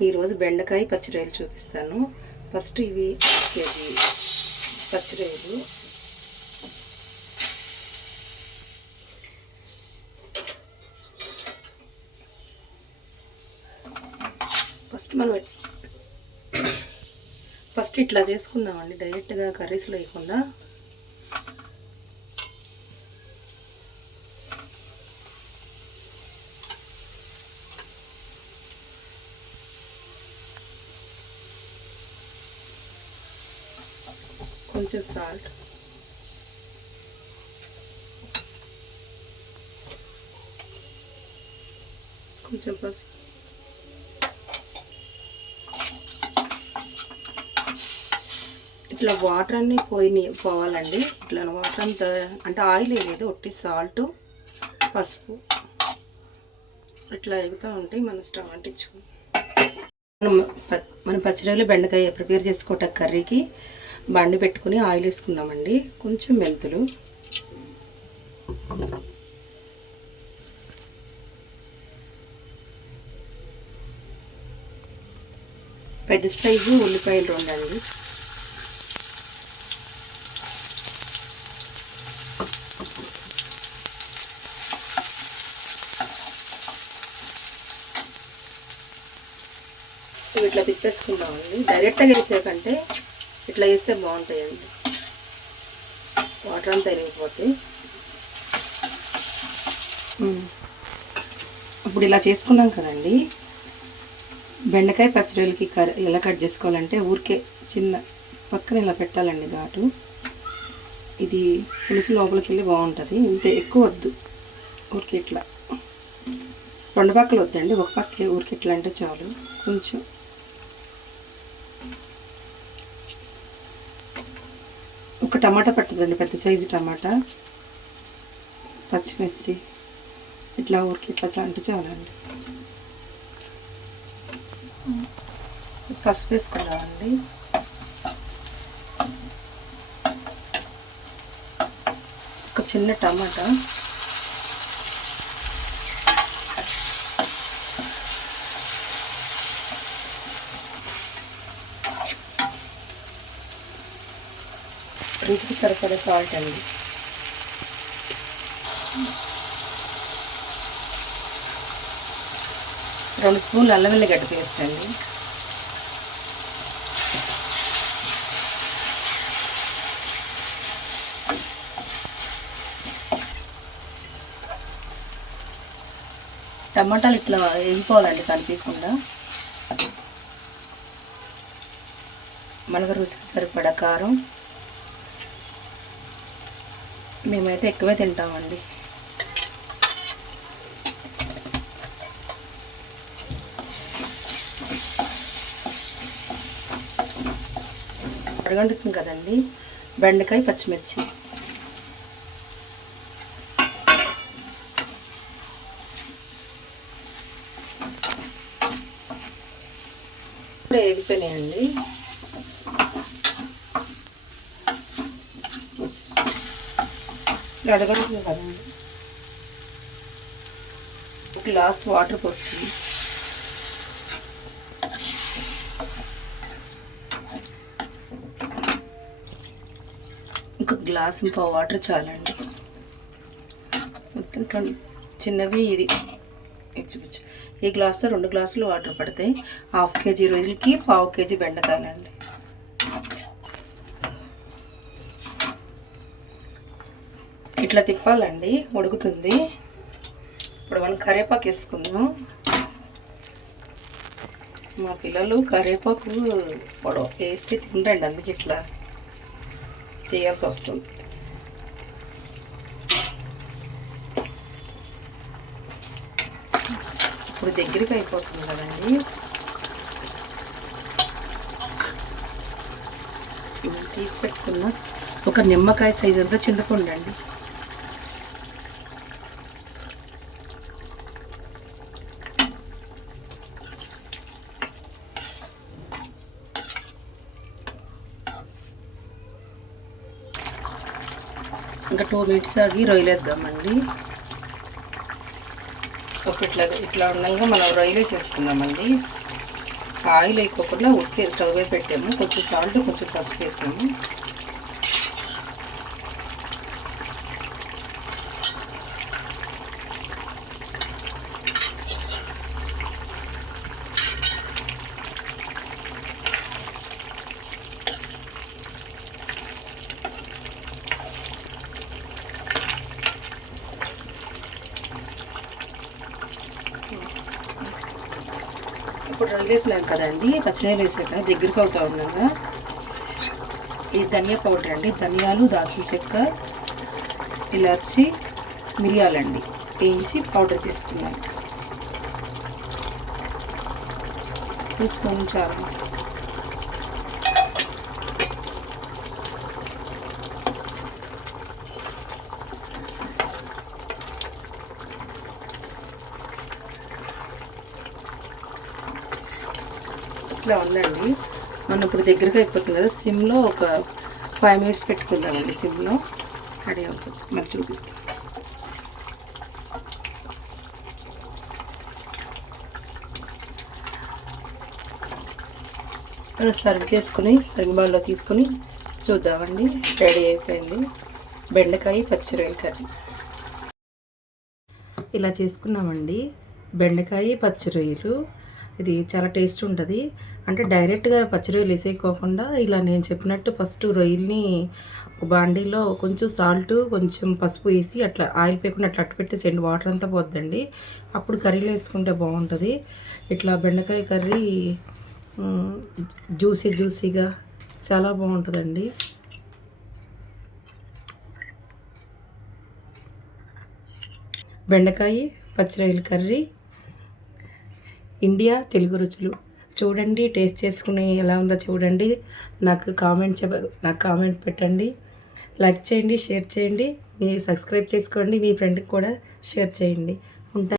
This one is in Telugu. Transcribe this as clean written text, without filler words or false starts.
ఈరోజు బెండకాయ పచ్చిరొయ్యలు చూపిస్తాను. ఫస్ట్ ఇవి కేజీ పచ్చిరొయ్యలు. ఫస్ట్ ఇట్లా చేసుకుందామండి, డైరెక్ట్గా కర్రీస్లో వేయకుండా. కొంచెం సాల్ట్, కొంచెం పసుపు, ఇట్లా వాటర్ అన్నీ పోవాలండి. ఇట్లా వాటర్ అంతా అంటే ఆయిల్ వేయలేదు, ఒట్టి సాల్ట్ పసుపు ఇట్లా ఎగుతూ ఉంటాయి. మన స్టవ్ అంటించుకుని మన పచ్చిరొయ్యలు బెండకాయ ప్రిపేర్ చేసుకోవటం కర్రీకి బండి పెట్టుకుని ఆయిల్ వేసుకున్నామండి. కొంచెం మెంతులు, పెద్ద సైజు ఉల్లిపాయలు 2 అండి. ఇట్లా తిప్పేసుకుందామండి. డైరెక్ట్గా వేసే కంటే ఇట్లా వేస్తే బాగుంటాయండి, వాటర్ అంతా వెళ్ళిపోతే. ఇప్పుడు ఇలా చేసుకున్నాం కదండి. బెండకాయ పచ్చిరొయ్యలకి ఎలా కట్ చేసుకోవాలంటే ఊరికే చిన్న పక్కన ఇలా పెట్టాలండి ఘాటు. ఇది పులుసు లోపలికి వెళ్ళి బాగుంటుంది. ఇంత ఎక్కువ వద్దు, ఊరికే ఇట్లా 2 పక్కలు వద్దండి, ఒక పక్కే ఊరికి ఇట్లా అంటే చాలు. కొంచెం ఒక టమాటా పట్టుదండి, పెద్ద సైజు టమాటా, పచ్చిమిర్చి ఇట్లా ఊరికి ఇట్లా అంటే చాలండి. పసుపు వేసుకుందామండి. ఒక చిన్న టమాటా, రుచికి సరిపడే సాల్ట్ అండి. రెండు స్పూన్లు అల్లం వెల్లిగడ్డ పేస్ట్ అండి. టమాటాలు ఇట్లా వేగిపోవాలండి కనిపించకుండా. మనకు రుచికి సరిపడా కారం, మేమైతే ఎక్కువే తింటామండి. అడగండుతుంది కదండి బెండకాయ పచ్చిమిర్చి. ఇప్పుడు వేగిపోయినాయండి. అడగండుతుంది కదండి. ఒక గ్లాస్ వాటర్ పోస్తుంది. ఒక గ్లాసు వాటర్ చాలండి. మొత్తం చిన్నవి ఇది చూపించు. ఈ గ్లాసులో 2 గ్లాసులు వాటర్ పడతాయి. 1/2 కేజీ రొయ్యలకి 1/2 కేజీ బెండకాయలండి. ఇట్లా తిప్పాలండి, ఉడుకుతుంది. ఇప్పుడు మనం కరివేపాకు వేసుకుందాం. మా పిల్లలు కరివేపాకు పొడవు వేస్తే తిండండి, అందుకే ఇట్లా చేయాల్సి వస్తుంది. ఇప్పుడు దగ్గరికి అయిపోతుంది కదండి. తీసి పెట్టుకున్న ఒక నిమ్మకాయ సైజ్ అంతా చింతపండు అండి. ఇంకా 2 మినిట్స్ ఆగి రొయ్యలేద్దామండి. ఒక ఇట్లా ఉండగా మనం రొయ్యలు వేసేసుకుందామండి. ఆయిల్ వేయకోకుండా ఉడికే స్టవ్ మీద పెట్టాము. కొంచెం సాల్ట్, కొంచెం పసుపు వేసాము. ఇప్పుడు రొయ్యలు వేసినాం కదండి, పచ్చిమిరపకాయలు వేసాక దగ్గరికి అవుతా ఉన్నాగా ఈ ధనియా పౌడర్ అండి, ధనియాలు, దాల్చిన చెక్క, ఇలాచి, మిరియాలండి వేయించి పౌడర్ చేసుకున్నాను. 2 స్పూన్ చాలు. ఇట్లా ఉందండి. మనం ఇప్పుడు దగ్గరగా అయిపోతుంది కదా, సిమ్లో ఒక 5 మినిట్స్ పెట్టుకుందామండి. సిమ్లో రెడీ అవుతుంది, మరి చూపిస్తాం. మనం సర్వ్ చేసుకుని సర్వ్ బౌల్లో తీసుకుని చూద్దామండి. రెడీ అయిపోయింది బెండకాయ పచ్చి రొయ్యల కర్రీ. ఇలా చేసుకున్నామండి బెండకాయ పచ్చి రొయ్యలు. ఇది చాలా టేస్ట్ ఉంటుంది. అంటే డైరెక్ట్గా పచ్చి రొయ్యలు వేసేయకోకుండా ఇలా నేను చెప్పినట్టు ఫస్ట్ రొయ్యల్ని బాండీలో కొంచెం సాల్ట్, కొంచెం పసుపు వేసి అట్లా ఆయిల్ పేయకుండా అట్లా అట్టు పెట్టేసేయండి. వాటర్ అంతా పోద్దండి. అప్పుడు కర్రీలో వేసుకుంటే బాగుంటుంది. ఇట్లా బెండకాయ కర్రీ జ్యూసీగా చాలా బాగుంటుందండి. బెండకాయ పచ్చి రొయ్యల కర్రీ, ఇండియా తెలుగు రుచులు. చూడండి, టేస్ట్ చేసుకుని ఎలా ఉందో చూడండి. నాకు కామెంట్ పెట్టండి. లైక్ చేయండి, షేర్ చేయండి, సబ్స్క్రైబ్ చేసుకోండి, మీ ఫ్రెండ్కి కూడా షేర్ చేయండి. ఉంటా.